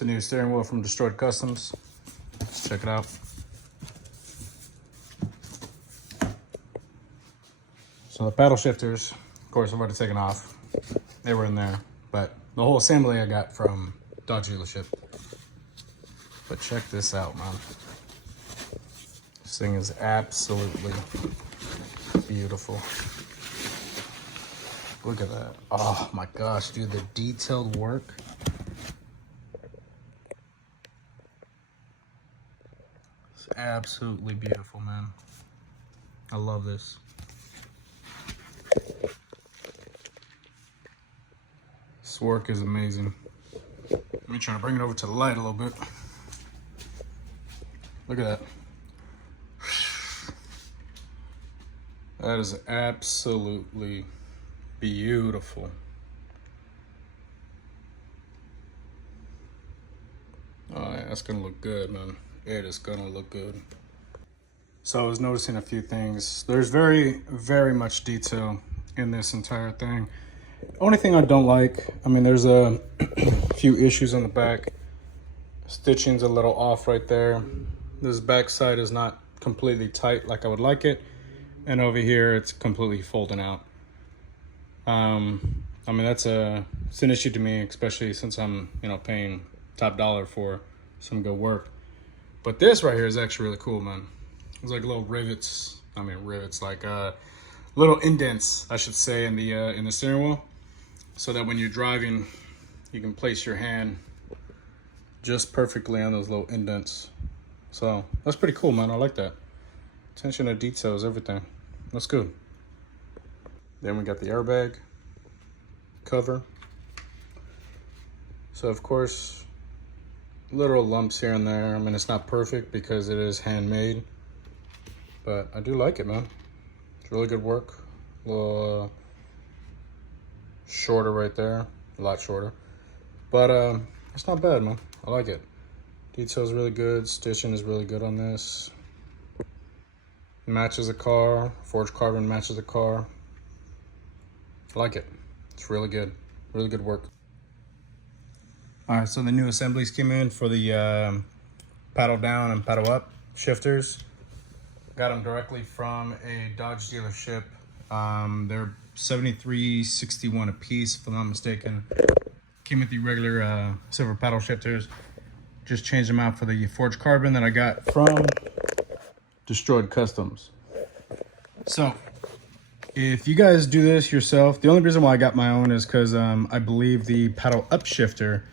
It's a new steering wheel from Destroyed Kustoms. Let's check it out. So the paddle shifters, of course, I've already taken off. They were in there, but the whole assembly I got from Dodge dealership. But check this out, man. This thing is absolutely beautiful. Look at that. Oh my gosh, dude, the detailed work. It's absolutely beautiful, man. I love this. This work is amazing. Let me try to bring it over to the light a little bit. Look at that. That is absolutely beautiful. Oh yeah, that's gonna look good, man. It is gonna look good. So I was noticing a few things. There's very, very much detail in this entire thing. Only thing I don't like, I mean, there's a few issues on the back. Stitching's a little off right there. This back side is not completely tight like I would like it. And over here, it's completely folding out. I mean, it's an issue to me, especially since I'm, paying top dollar for some good work. But this right here is actually really cool, man. It's like little rivets. I mean, rivets, like little indents, I should say, in the steering wheel, so that when you're driving, you can place your hand just perfectly on those little indents. So that's pretty cool, man. I like that. Attention to detail is everything. That's good. Then we got the airbag cover. So of course, little lumps here and there. I mean, it's not perfect because it is handmade, but I do like it, man. It's really good work. A little shorter right there, a lot shorter, but it's not bad, man. I like it. Detail is really good. Stitching is really good on this. Matches the car. Forged carbon matches the car. I like it. It's really good. Really good work. All right, so the new assemblies came in for the paddle down and paddle up shifters. Got them directly from a Dodge dealership. They're $73.61 a piece, if I'm not mistaken. Came with the regular silver paddle shifters. Just changed them out for the forged carbon that I got from Destroyed Kustoms. So if you guys do this yourself, the only reason why I got my own is because I believe the paddle up shifter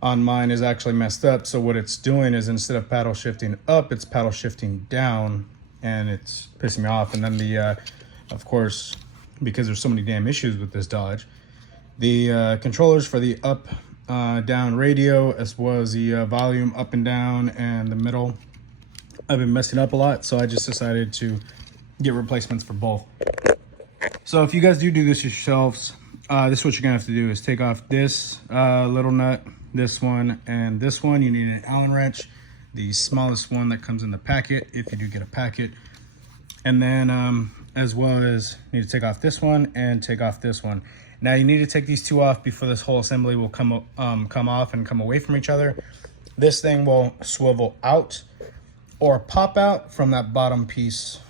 on mine is actually messed up. So what it's doing is, instead of paddle shifting up, it's paddle shifting down, and it's pissing me off. And then the of course, because there's so many damn issues with this Dodge, the controllers for the up down radio, as well as the volume up and down and the middle, I've been messing up a lot, so I just decided to get replacements for both. So if you guys do this yourselves, this is what you're gonna have to do: is take off this little nut, this one, and this one. You need an Allen wrench, the smallest one that comes in the packet, if you do get a packet. And then as well as you need to take off this one and take off this one. Now you need to take these two off before this whole assembly will come off and come away from each other. This thing will swivel out or pop out from that bottom piece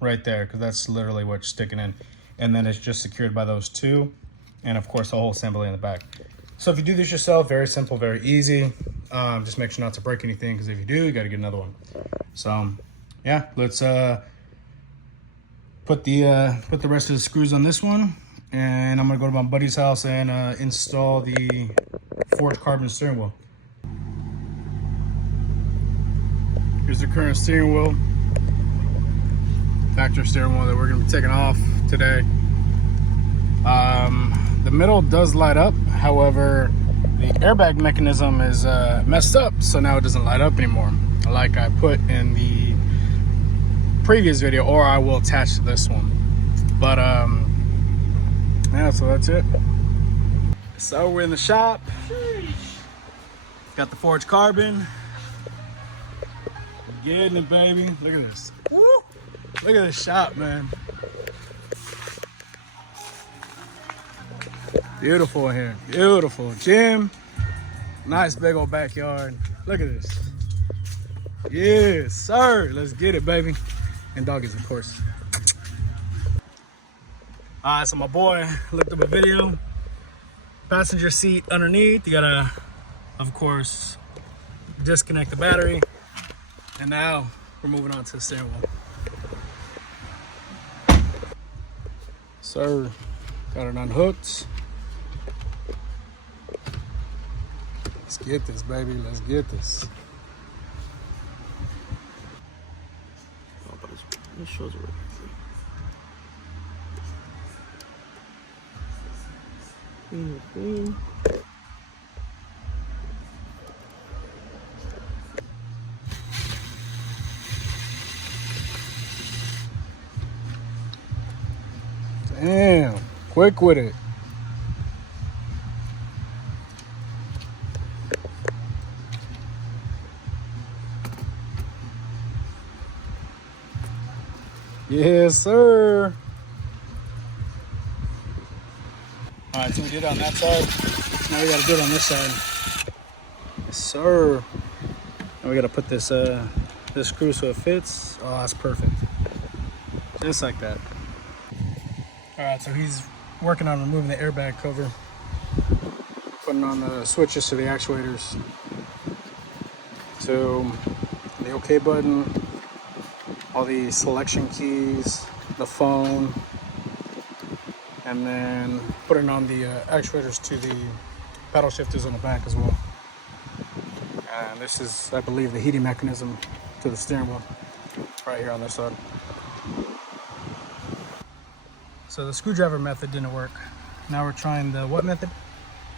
right there, because that's literally what's sticking in. And then it's just secured by those two, and of course the whole assembly in the back. So if you do this yourself, very simple, very easy. Just make sure not to break anything, because if you do, you got to get another one. So yeah, let's put the rest of the screws on this one, and I'm gonna go to my buddy's house and install the forged carbon steering wheel. Here's the current steering wheel, factory steering wheel that we're gonna be taking off today. The middle does light up, however, the airbag mechanism is messed up, so now it doesn't light up anymore, like I put in the previous video, or I will attach to this one. But yeah, so that's it. So we're in the shop. Got the forged carbon. Getting it, baby. Look at this. Woo! Look at this shop, man. Beautiful in here. Beautiful. Gym. Nice big old backyard. Look at this. Yes, sir. Let's get it, baby. And doggies, of course. All right, so my boy looked up a video. Passenger seat underneath. You gotta, of course, disconnect the battery. And now we're moving on to the steering wheel. Sir, got it unhooked. Let's get this, baby. Let's get this. Oh, but it shows it right here. Green. Damn, quick with it. Yes, sir. All right, so we did it on that side. Now we gotta do it on this side. Yes, sir. And we gotta put this this screw so it fits. Oh, that's perfect. Just like that. All right, so he's working on removing the airbag cover, putting on the switches to the actuators, to the OK button, all the selection keys, the phone, and then putting on the actuators to the paddle shifters on the back as well. And this is, I believe, the heating mechanism to the steering wheel right here on this side. So the screwdriver method didn't work. Now we're trying the what method?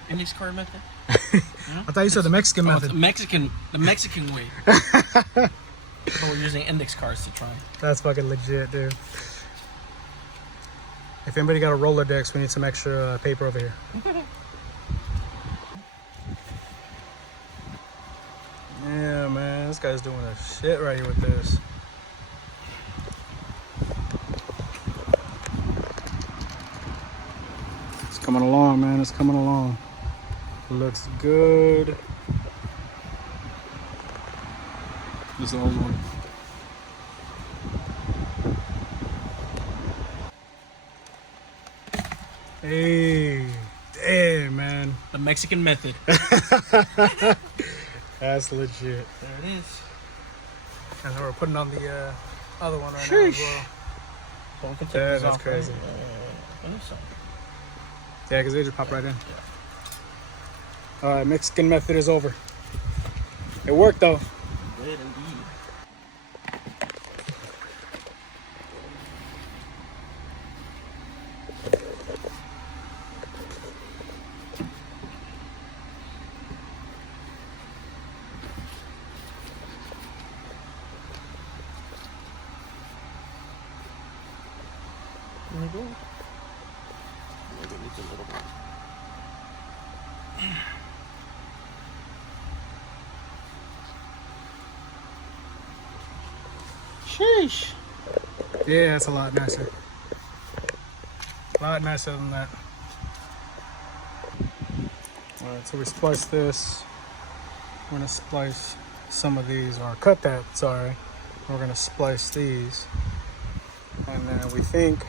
Index card method? I thought you said the Mexican method. The Mexican way. So we're using index cards to try. That's fucking legit, dude. If anybody got a Rolodex, we need some extra paper over here. Yeah, man, this guy's doing a shit right here with this. It's coming along, man. It's coming along. Looks good. This is the old one. Hey, damn, man. The Mexican method. That's legit. There it is. And then we're putting on the other one right Sheesh. now as well. So we can take Yeah, this that's off, crazy. Right? Yeah, because they just pop right in. All right, Mexican method is over. It worked though. Good indeed. There we go. Maybe it's a little bit. Sheesh. Yeah, it's a lot nicer. A lot nicer than that. All right, so we splice this. We're gonna splice some of these, or cut that, sorry. We're gonna splice these. And then we think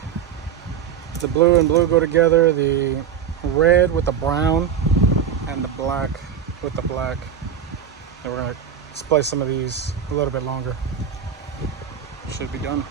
the blue and blue go together, the red with the brown, and the black with the black. And we're gonna splice some of these a little bit longer. Should be done.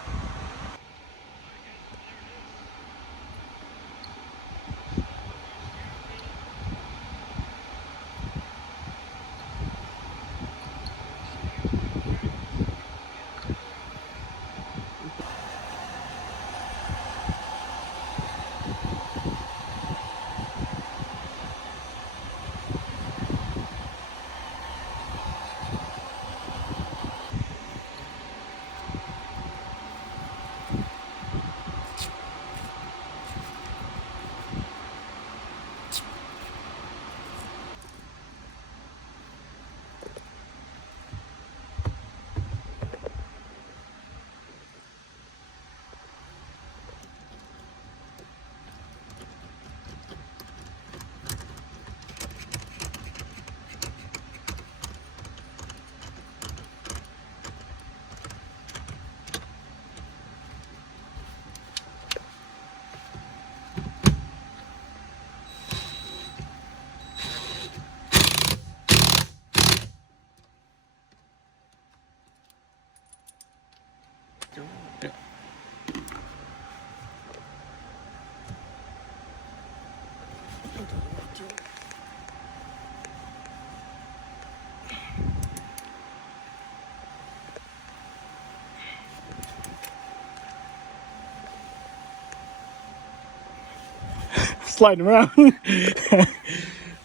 sliding around.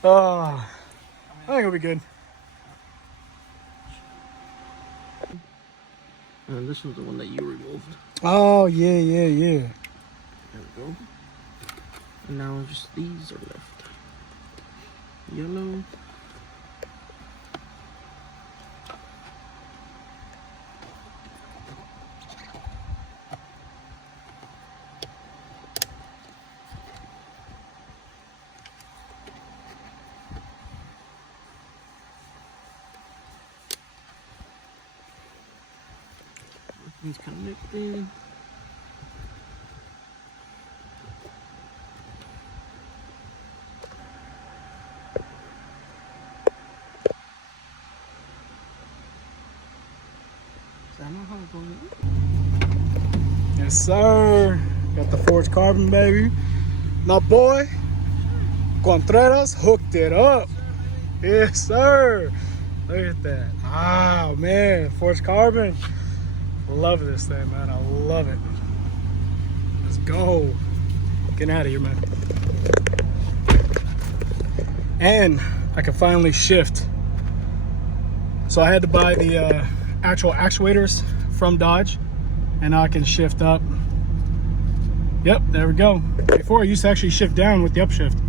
Oh, I think it'll be good. And this one's the one that you removed. Oh, yeah. There we go. And now just these are left. Yellow. Everything's connected. Yes, sir. Got the forged carbon, baby. My boy Contreras hooked it up. Yes, sir. Look at that. Oh, man. Forged carbon. Love this thing, man. I love it. Let's go. Getting out of here, man. And I can finally shift. So I had to buy the actual actuators from Dodge, and now I can shift up. Yep, there we go. Before I used to actually shift down with the upshift,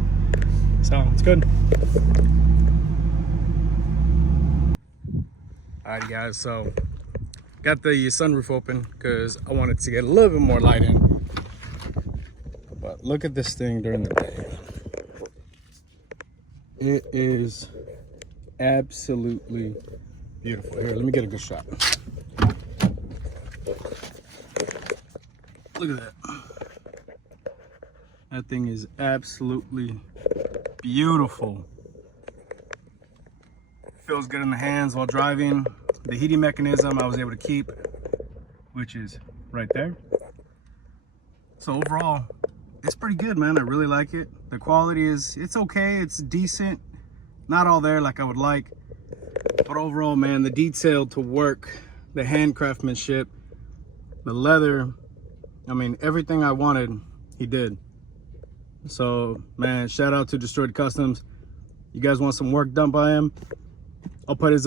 so it's good. Alright guys, so got the sunroof open because I wanted to get a little bit more light in. But look at this thing during the day. It is absolutely beautiful. Here, let me get a good shot. Look at that. That thing is absolutely beautiful. Feels good in the hands while driving. The heating mechanism I was able to keep, which is right there. So overall, it's pretty good, man. I really like it. The quality is, it's okay, it's decent. Not all there like I would like. But overall, man, the detail to work, the hand craftsmanship, the leather, I mean, everything I wanted, he did. So, man, shout out to Destroyed Kustoms. You guys want some work done by him? I'll put his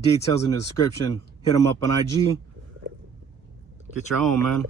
details in the description. Hit him up on IG. Get your own, man.